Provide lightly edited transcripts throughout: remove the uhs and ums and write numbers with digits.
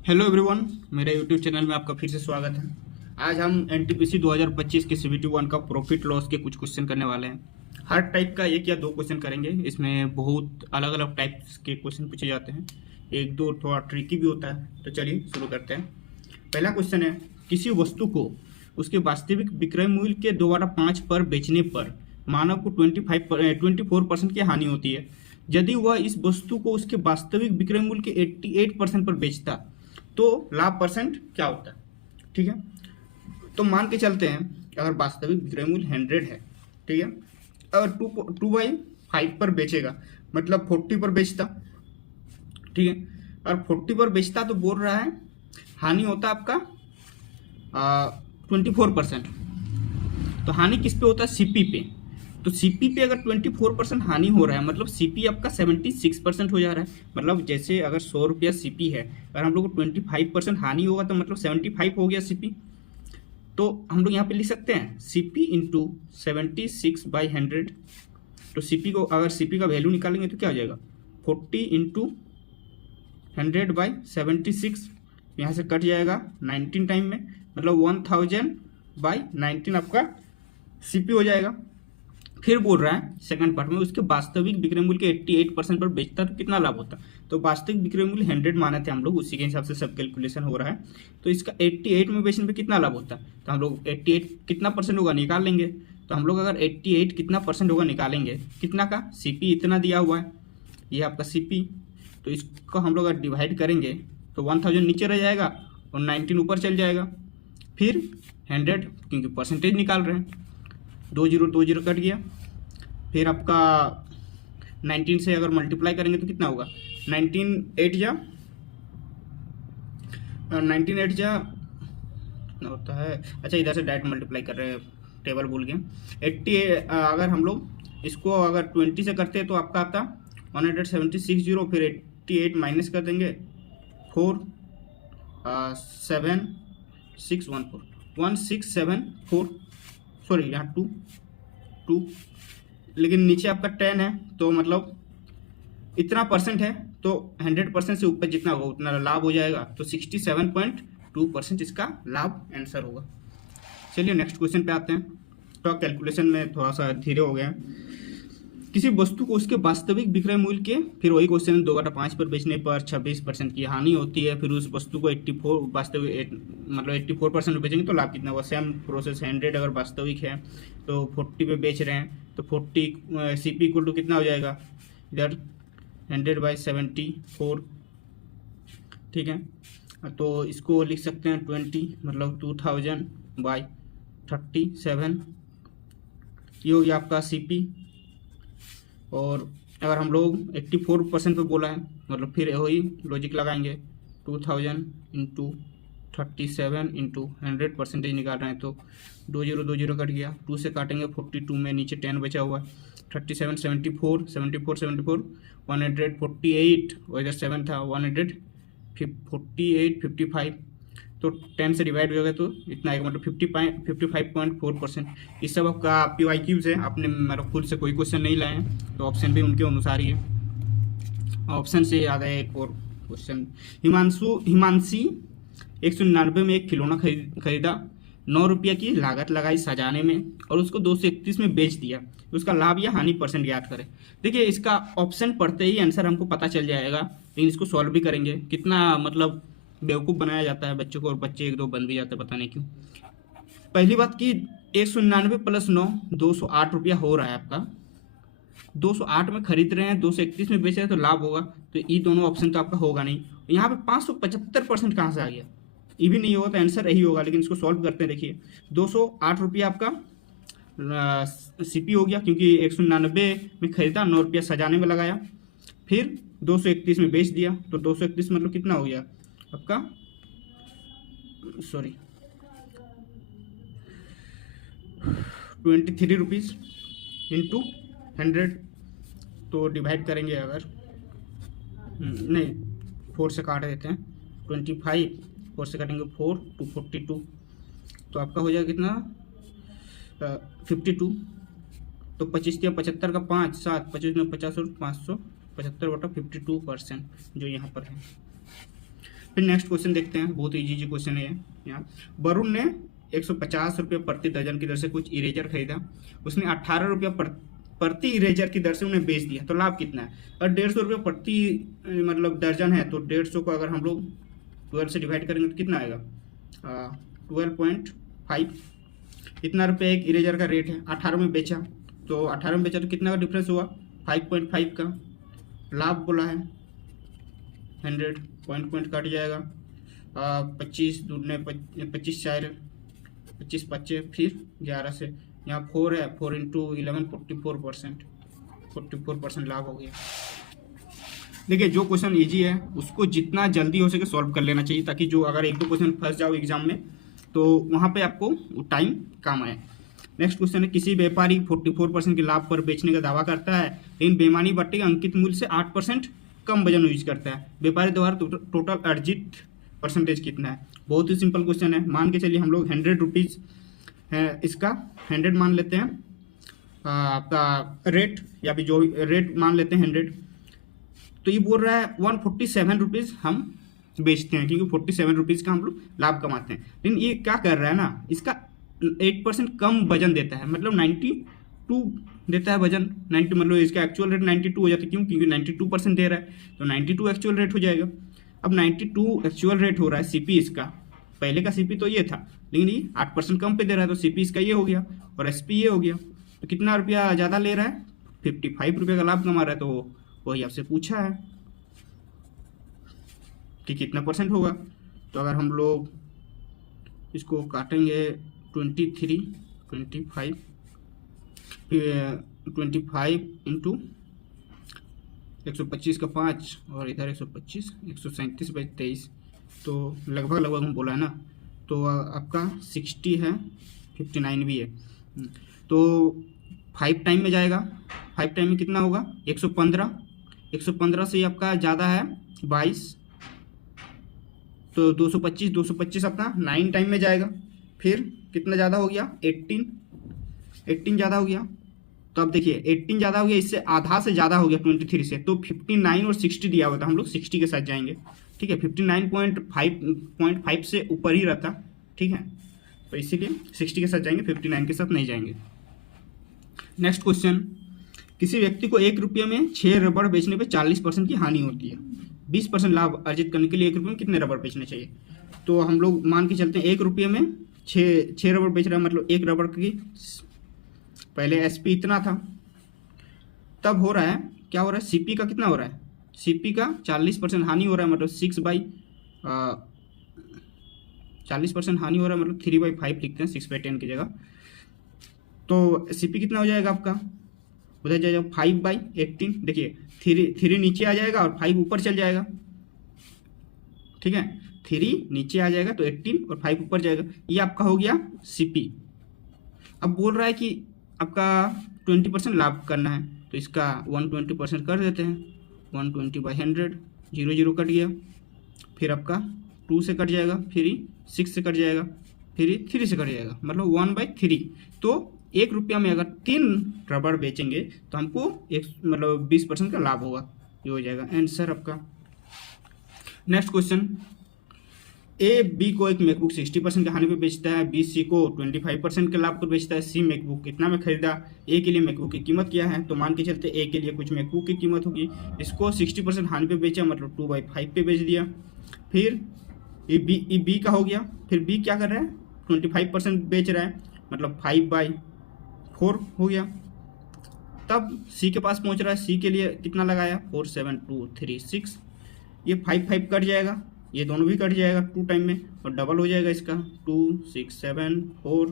Hello everyone, मेरे YouTube channel में आपका फिर से स्वागत है। आज हम एनटीपीसी 2025 के सीबीटी 1 का प्रॉफिट लॉस के कुछ क्वेश्चन करने वाले हैं। हर टाइप का एक या दो क्वेश्चन करेंगे। इसमें बहुत अलग अलग टाइप्स के क्वेश्चन पूछे जाते हैं, एक दो थोड़ा ट्रिकी भी होता है। तो चलिए शुरू करते हैं। पहला क्वेश्चन है, किसी वस्तु को उसके वास्तविक विक्रय मूल्य के 2/5 पर बेचने पर मानव को 24% की हानि होती है। यदि वह इस वस्तु को उसके वास्तविक विक्रय मूल्य के 88% पर बेचता तो लाभ परसेंट क्या होता है। ठीक है, तो मान के चलते हैं अगर वास्तविक विक्रय मूल्य 100 है, ठीक है, अगर 2/5 पर बेचेगा मतलब 40 पर बेचता, ठीक है, और 40 पर बेचता तो बोल रहा है हानि होता आपका 24%। तो हानि किस पे होता है? सीपी पे। तो सीपी पे अगर 24% हानि हो रहा है मतलब सीपी आपका 76% हो जा रहा है। मतलब जैसे अगर 100 रुपया सीपी है, अगर हम लोग को 25% हानि होगा तो मतलब 75 हो गया सीपी। तो हम लोग यहाँ पे लिख सकते हैं सीपी इंटू 76/100। तो सीपी को अगर सीपी का वैल्यू निकालेंगे तो क्या हो जाएगा? 40 इंटू 100/76। यहाँ से कट जाएगा 19 टाइम में, मतलब 1000/19 आपका सीपी हो जाएगा। फिर बोल रहा है सेकंड पार्ट में उसके वास्तविक विक्रय मूल्य के 88% पर बेचता तो कितना लाभ होता। तो वास्तविक विक्रय मूल्य 100 माने थे हम लोग, उसी के हिसाब से सब कैलकुलेशन हो रहा है। तो इसका 88 में बेचने पे कितना लाभ होता है, तो हम लोग 88 कितना परसेंट होगा निकाल लेंगे। तो हम लोग अगर 88 कितना परसेंट होगा निकालेंगे, कितना का? सीपी इतना दिया हुआ है, ये आपका सीपी। तो इसको हम लोग अगर डिवाइड करेंगे तो 1000 नीचे रह जाएगा और 19 ऊपर चल जाएगा। फिर 100 क्योंकि परसेंटेज निकाल रहे हैं, 20 कट गया। फिर आपका 19 से अगर मल्टीप्लाई करेंगे तो कितना होगा? 19 8 जा कितना होता है? अच्छा, इधर से डायरेक्ट मल्टीप्लाई कर रहे हैं, टेबल भूल गए। 80 अगर हम लोग इसको अगर 20 से करते हैं तो आपका आता 176 फिर 88 माइनस कर देंगे 4 7 6 1 4 1674, सॉरी यहाँ 2 लेकिन नीचे आपका 10 है तो मतलब इतना परसेंट है तो 100% से ऊपर जितना होगा उतना लाभ हो जाएगा। तो 67.2% इसका लाभ आंसर होगा। चलिए नेक्स्ट क्वेश्चन पे आते हैं। तो कैलकुलेशन में थोड़ा सा धीरे हो गया। किसी वस्तु को उसके वास्तविक विक्रय मूल्य के, फिर वही क्वेश्चन, 2/5 पर बेचने पर 26% की हानि होती है। फिर उस वस्तु को 84 वास्तविक मतलब 84% में बेचेंगे तो लाभ कितना होगा? सेम प्रोसेस, 100 अगर वास्तविक है तो 40 पे बेच रहे हैं तो 40 सीपी इक्वल टू कितना हो जाएगा? इधर 100/74, ठीक है। तो इसको लिख सकते हैं 20 मतलब 2000/37, ये हो गया आपका सीपी। और अगर हम लोग 84% पे बोला है मतलब फिर वही लॉजिक लगाएंगे, 2000 इंटू 37 इंटू 100% निकाल रहे हैं तो 20 कट गया, 2 से काटेंगे 42 में नीचे 10 बचा हुआ, 37 74 74 74 148 और इधर 7 था 148 55। तो 10 से डिवाइड हो जाएगा तो इतना आएगा, मतलब 55.4%। इस सब आपका PYQs है, आपने मतलब खुद से कोई क्वेश्चन नहीं लाए हैं तो ऑप्शन भी उनके अनुसार ही है। ऑप्शन से याद है एक और क्वेश्चन, हिमांशी 199 में एक खिलौना खरीदा, 9 रुपया की लागत लगाई सजाने में और उसको 231 में बेच दिया। उसका लाभ या हानि परसेंट ज्ञात करें। देखिए इसका ऑप्शन पढ़ते ही आंसर हमको पता चल जाएगा, लेकिन इसको सॉल्व भी करेंगे। कितना मतलब बेवकूफ़ बनाया जाता है बच्चों को, और बच्चे एक दो बन भी जाते हैं, पता नहीं क्यों। पहली बात कि 199 प्लस 9 208 रुपया हो रहा है आपका, 208 में खरीद रहे हैं, 231 में बेच रहे हैं तो लाभ होगा। तो ये दोनों ऑप्शन तो आपका होगा नहीं। यहाँ पे 575% कहाँ से आ गया? ये भी नहीं होगा तो आंसर यही होगा, लेकिन इसको सॉल्व करते हैं। देखिए 208 रुपया आपका सीपी हो गया क्योंकि 199 में खरीदा, 9 रुपया सजाने में लगाया, फिर 231 में बेच दिया। तो 231 मतलब कितना हो गया आपका? Sorry 23 rupees into 100। तो डिवाइड करेंगे अगर नहीं 4 से काट देते हैं, 25 4 से काटेंगे 4 242, तो आपका हो जाएगा कितना? 52। तो 25 या 75 का 5 7 25 में 50 और 575/52% जो यहाँ पर है। फिर नेक्स्ट क्वेश्चन देखते हैं, बहुत इजी क्वेश्चन है ये। यहाँ वरुण ने 150 रुपये प्रति दर्जन की दर से कुछ इरेजर खरीदा, उसने 18 रुपये प्रति इरेजर की दर से उन्हें बेच दिया, तो लाभ कितना है? और 150 रुपये प्रति मतलब दर्जन है, तो 150 को अगर हम लोग 12 से डिवाइड करेंगे तो कितना आएगा? 12.5। इतना रुपये एक इरेजर का रेट है, 18 में बेचा, तो 18 में बेचा तो कितना का डिफरेंस हुआ? 5.5 का। लाभ बोला है 100, पॉइंट कट जाएगा। 25 दूने 25 4 25 25 फिर 11 से यहाँ 4 है, 4 इंटू 11 44% लाभ हो गया। देखिए जो क्वेश्चन इजी है उसको जितना जल्दी हो सके सॉल्व कर लेना चाहिए, ताकि जो अगर 1-2 क्वेश्चन फंस जाओ एग्जाम में तो वहाँ पे आपको टाइम काम आए। नेक्स्ट क्वेश्चन है, किसी व्यापारी 44% के लाभ पर बेचने का दावा करता है, लेकिन बेईमानी बट्टे के अंकित मूल्य से 8% कम वजन यूज करता है, व्यापारी द्वारा टोटल अर्जित परसेंटेज कितना है? बहुत ही सिंपल क्वेश्चन है। मान के चलिए हम लोग 100 रुपीज़ है, इसका 100 मान लेते हैं आपका रेट, या फिर जो रेट मान लेते हैं 100, तो ये बोल रहा है 147 रुपीज़ हम बेचते हैं, क्योंकि 47 रुपीज़ का हम लोग लाभ कमाते हैं। लेकिन ये क्या कर रहा है ना, इसका 8% कम वजन देता है, मतलब 92 देता है वजन। 90 मतलब इसका एक्चुअल रेट 92 हो जाता है, क्यों? क्योंकि 92% दे रहा है, तो 92 एक्चुअल रेट हो जाएगा। अब 92 एक्चुअल रेट हो रहा है सीपी इसका, पहले का सीपी तो ये था, लेकिन ये 8% कम पे दे रहा है, तो सीपी इसका ये हो गया और एसपी ये हो गया। तो कितना रुपया ज़्यादा ले रहा है? 55 रुपये का लाभ कमा रहा है। तो वही आपसे पूछा है कि कितना परसेंट होगा। तो अगर हम लोग इसको काटेंगे 25 इंटू 125 का 5 और इधर 125 137/23, तो लगभग हम बोला है ना, तो आपका 60 है, 59 भी है। तो 5 टाइम में जाएगा, 5 टाइम में कितना होगा? 115 से आपका ज़्यादा है 22, तो 225 अपना 9 टाइम में जाएगा। फिर कितना ज़्यादा हो गया? 18 ज़्यादा हो गया। तो अब देखिए 18 ज़्यादा हो गया, इससे आधा से ज़्यादा हो गया 23 से, तो 59 और 60 दिया हुआ था, हम लोग 60 के साथ जाएंगे। ठीक है, 59.5 से ऊपर ही रहता। ठीक है, तो इसीलिए 60 के साथ जाएंगे, 59 के साथ नहीं जाएंगे। नेक्स्ट क्वेश्चन, किसी व्यक्ति को 1 रुपये में 6 रबड़ बेचने पर 40% की हानि होती है, 20% लाभ अर्जित करने के लिए 1 रुपये में कितने रबड़ बेचने चाहिए? तो हम लोग मान के चलते हैं 1 रुपये में 6 रबड़ बेच रहा है, मतलब 1 रबड़ की पहले एसपी इतना था, तब हो रहा है क्या हो रहा है? सीपी का कितना हो रहा है? सीपी का 40% हानि हो रहा है, मतलब 40% हानि हो रहा है, मतलब 3/5 लिखते हैं 6/10 की जगह। तो सीपी कितना हो जाएगा आपका? उधर जाएगा 5/18। देखिए 3 नीचे आ जाएगा और 5 ऊपर चल जाएगा। ठीक है, 3 नीचे आ जाएगा तो 18 और 5 ऊपर जाएगा, ये आपका हो गया सीपी। अब बोल रहा है कि आपका 20% लाभ करना है, तो इसका 120% कर देते हैं। 120/100, 0 कट गया, फिर आपका 2 से कट जाएगा, फिर 6 से कट जाएगा, फिर 3 से कट जाएगा, मतलब 1/3। तो 1 रुपया में अगर 3 रबड़ बेचेंगे तो हमको मतलब 20% का लाभ होगा, ये हो जाएगा आंसर आपका। नेक्स्ट क्वेश्चन, ए बी को एक मैकबुक 60% के हानि पे बेचता है, बी सी को 25% के लाभ पर बेचता है, सी मैकबुक कितना में खरीदा? ए के लिए मैकबुक की कीमत क्या है? तो मान के चलते ए के लिए कुछ मैकबुक की कीमत होगी, इसको 60% हानि पे बेचा, मतलब 2/5 पे बेच दिया। फिर ये बी का हो गया, फिर बी क्या कर रहा है? 25% बेच रहा है, मतलब 5/4 हो गया। तब सी के पास पहुंच रहा है, सी के लिए कितना लगाया? 4 7 2 3 6, ये 5 कट जाएगा, ये दोनों भी कट जाएगा 2 टाइम में, और डबल हो जाएगा इसका 2 6 7 4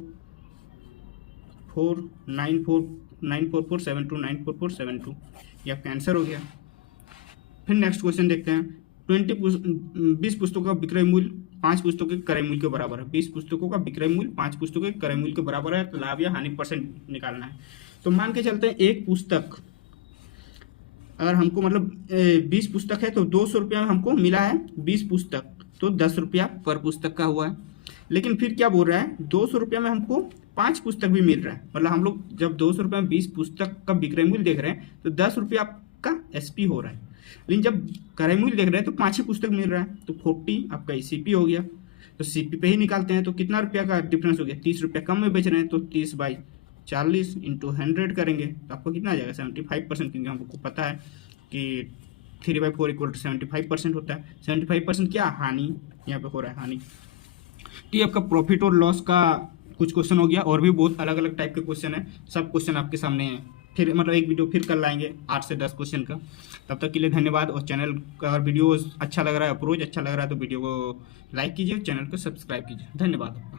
4 9 4 9 4 4 7 2 9 4 4 7 2, ये आपका आंसर हो गया। फिर नेक्स्ट क्वेश्चन देखते हैं, 20 पुस्तकों का विक्रय मूल्य 5 पुस्तकों के क्रय मूल्य के बराबर है। 20 पुस्तकों का विक्रय मूल्य 5 पुस्तकों के क्रय मूल्य के बराबर है, तो लाभ या हानि परसेंट निकालना है। तो मान के चलते हैं एक पुस्तक अगर हमको मतलब 20 पुस्तक है तो 200 रुपया में हमको मिला है 20 पुस्तक, तो 10 रुपया पर पुस्तक का हुआ है। लेकिन फिर क्या बोल रहा है? 200 रुपया में हमको 5 पुस्तक भी मिल रहा है, मतलब हम लोग जब 200 रुपया में 20 पुस्तक का विक्रय मूल्य देख रहे हैं तो 10 रुपया आपका एसपी हो रहा है। लेकिन जब क्रय मूल्य देख रहे हैं तो 5 ही पुस्तक मिल रहा है, तो 40 आपका CP हो गया। तो CP पे ही निकालते हैं, तो कितना रुपया का डिफरेंस हो गया, 30 रुपया कम में बेच रहे हैं, तो 30/40 इंटू 100 करेंगे तो आपको कितना आ जाएगा 75%, क्योंकि हमको पता है कि 3/4 = 75% होता है। 75% क्या हानि यहाँ पे हो रहा है, हानि। तो ये आपका प्रॉफिट और लॉस का कुछ क्वेश्चन हो गया, और भी बहुत अलग अलग टाइप के क्वेश्चन है, सब क्वेश्चन आपके सामने हैं। फिर मतलब एक वीडियो फिर कर लाएंगे 8 से 10 क्वेश्चन का। तब तक के लिए धन्यवाद। और चैनल का अगर वीडियो अच्छा लग रहा है, अप्रोच अच्छा लग रहा है, तो वीडियो को लाइक कीजिए, चैनल को सब्सक्राइब कीजिए। धन्यवाद आपका।